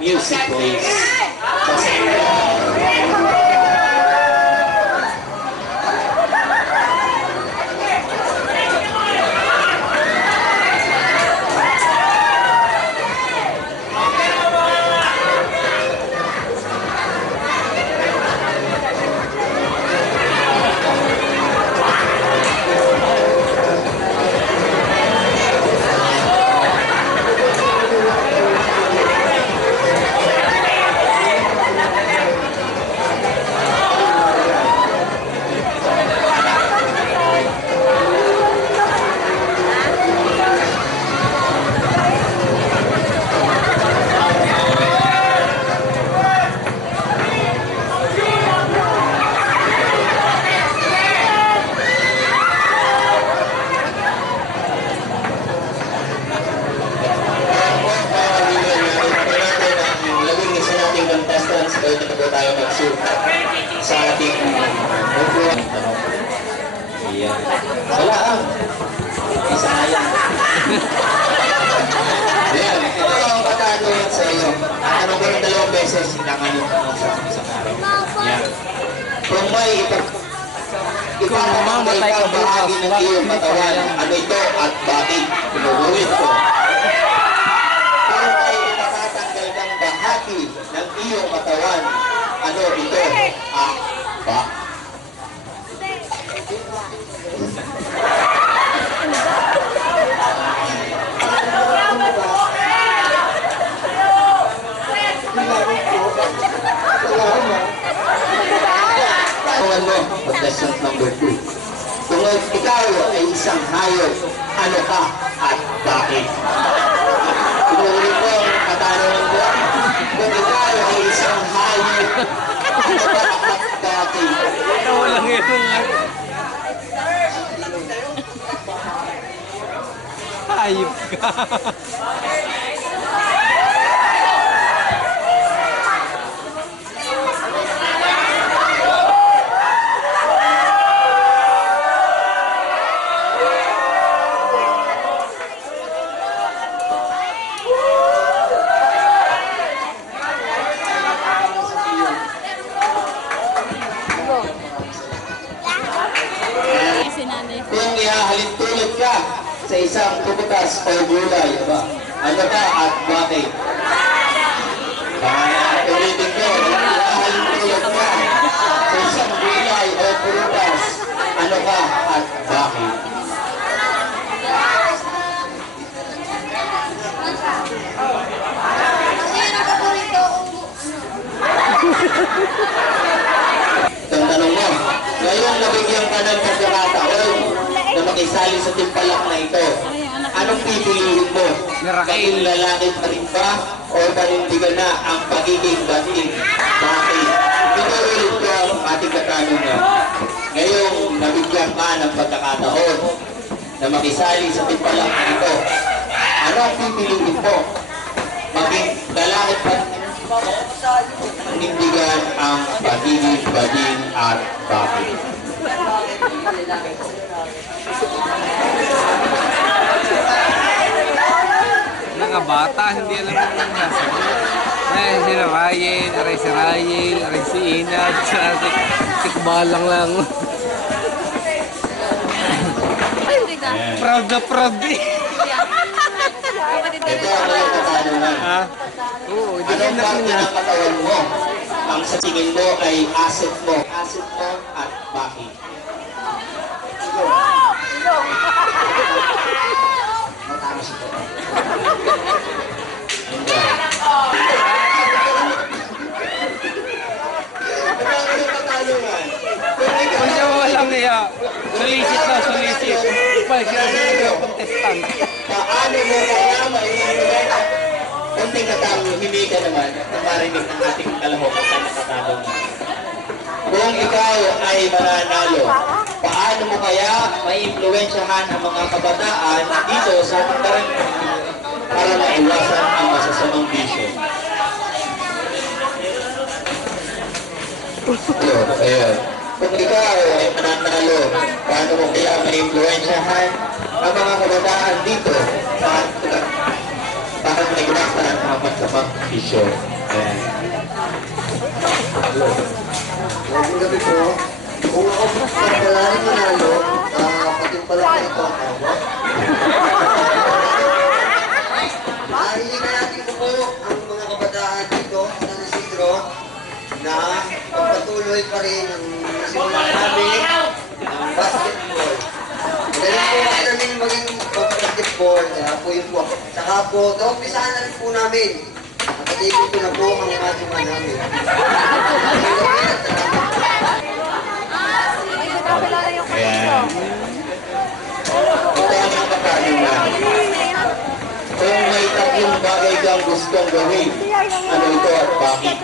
Music, please. Sa ating Ayan. Wala ang isa na yan. Ayan. Ito ang katanungan sa iyo. Ano ko ng 2 beses sinangan yung sa isang araw. Ayan. Kung may ipapatanggal ka bahagi ng iyong katawan, ano ito at bakit? Pinugulit ko. Kung may ipapatanggal kang bahagi ng iyong katawan, ano ito? Ba? Tawagan mo, contestant number 2. Kung ikaw ay isang hayop, ano ka at bakit? Pinulit ko ang katanungan ko. Kung ikaw ay isang hayop, ano ka at bakit? Tawa lang yun. Hayop ka. Kung ihahalin tulad ka sa isang puputas o gulay, ano ka at bakit? Ulitin ko, kung ihahalin tulad ka sa isang gulay o puputas, ano ka at bakit? Ang tanong mo, ngayon nabigyan ka ng pagkakataon na makisali sa timpalak na ito. Anong pipiliin mo? Maging lalaki pa rin ba o panindigan na ang pagiging bating? Bakit? Pinulit ko ang ating katanungan. Ngayong nabigyan ka ng pagkakataon na makisali sa timpalak na ito. Ano ang pipiliin mo? Maging lalaki pa rin panindigan ang pagiging bating at bakit? Mga bata, hindi alam mo yung nasabi. Ayan si Ryan, aray si Ryan, aray si Inad, si Kubalang lang. Proud na proud eh. Ito ang mga katanungan. Ha? Oo, hindi ka Anong na parte ng katawan mo ang sa tingin mo ay asset mo? Asset mo at bakit? Matapos ito. Kung siya walang iya, solicit na, solicit. Ipal, sinasabi yung contestant. Paano mo kaya mainulit kunting katahimik ka naman na marinig ng ating kalahok at nakatanong? Kung ikaw ay mananalo, paano mo kaya maiimpluwensyahan ang mga kabataan dito sa ating barangay para maiwasan ang masasamang bisyo? Ayun. Kung ikaw ay mananalo, paano mo kaya maiimpluwensyahan ang mga kabataan dito para maiwasan ang masasamang Tamak T-shirt. Ayan. Magandang gabi po. Kung ako pagkalain manalo, pati pala kayo ito ang awa. Hihingan natin po ang mga kabataan dito sa San Isidro na pagpatuloy pa rin ang simulan namin ng basketball. Dahil po kasi namin maging basketball, kaya po yun po. Saka po, naumpisahan na rin po namin. Nakatipin ko na po ang ating namin. Ayan. Ito ang mga katanungan. Kung may tatlong bagay kang gustong gawin, ano ito at bakit?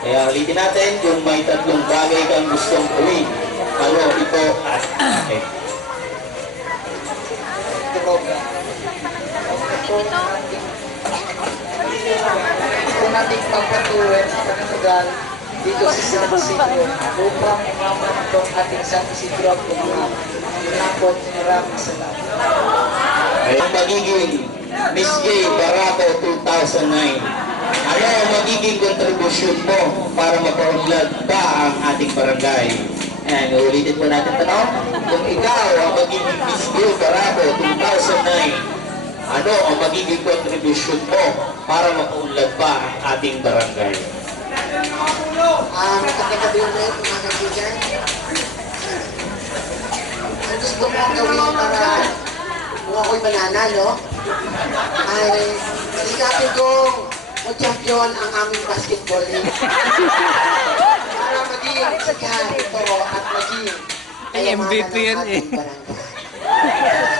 Kaya ulitin natin, kung may tatlong bagay kang gustong gawin, ano ito at bakit? Ito nating pagpatuloy sa pagkagal dito sa San Isidro upang mamamantong ating San Isidro at mga pinakot. Maraming salamat. Ay magiging Miss Gay Barato 2009. Ano ang magiging kontribusyon mo para mapaunlad pa ang ating barangay? And ulitin po natin tanong, kung ikaw ang magiging Miss Gay Barato 2009, ano ang magiging kontribusyon mo para mapaunlad pa ang ating barangay? Magkakagabi na ito mga kaibigan. Ang gusto mo gawin para kung ako'y mananalo ay sikapin kong mag-champion ang aming basketball team. Para maging sikat ito at maging Ay, MVP yan eh. barangay.